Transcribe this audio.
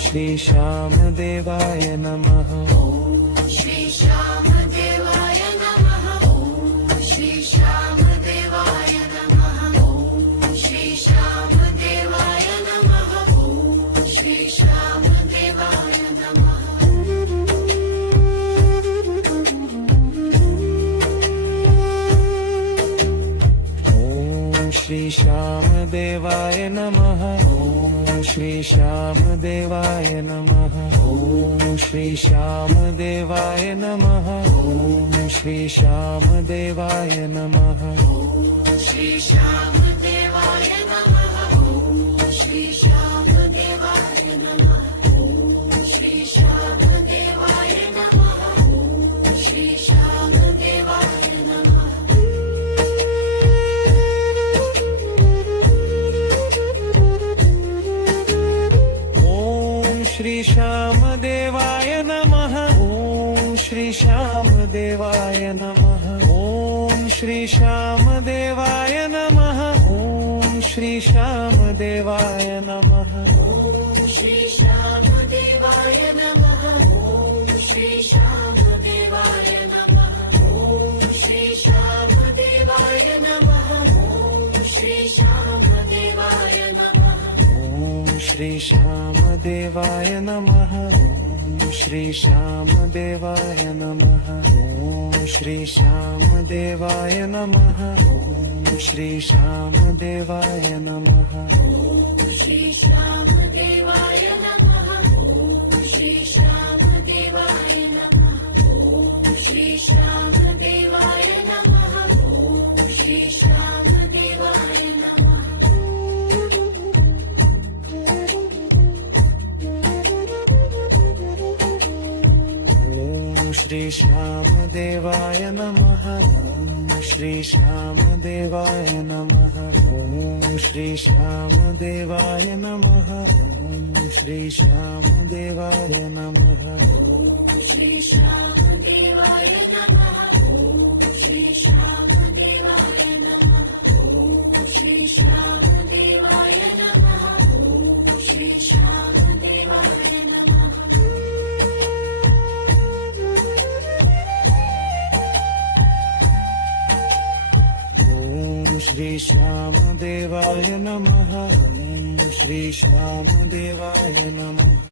श्री श्याम देवाय नमः श्री श्याम देवाय नमः श्री श्याम देवाय नमः श्री श्याम देवाय नमः श्री श्याम देवाय नमः श्री श्याम देवाय नमः श्री श्याम देवाय नमः श्री श्याम देवाय नमः श्री श्याम देवाय नमः श्री श्याम देवाय नमः श्री श्याम देवाय नमः श्री श्याम देवाय नमः श्री श्याम देवाय नमः श्री श्याम देवाय नमः ओम श्री श्याम देवाय नमः ओम श्री श्याम देवाय नमः ओम श्री श्याम देवाय नमः श्री श्याम देवाय नमः श्री श्याम देवाय नमः श्री श्याम देवाय नमः श्री श्याम देवाय नमः ओम श्री श्याम देवाय नमः ओम श्री श्याम देवाय नमः ओम श्री श्याम देवाय नमः ओम श्री श्याम देवाय नमः श्री श्याम देवाय नमः श्री श्याम देवाय नमः श्री श्याम देवाय नमः श्री श्याम देवाय नमः ओम श्री श्याम देवाय नमः ओम श्री श्याम देवाय नमः ओम श्री श्याम देवाय नमः ओम श्री श्याम देवाय नमः श्री श्याम देवाय नमः श्री श्याम देवाय नमः श्री श्याम देवाय नमः श्री श्याम देवाय नमः ओम श्री श्याम देवाय नमः ओम श्री श्याम देवाय नमः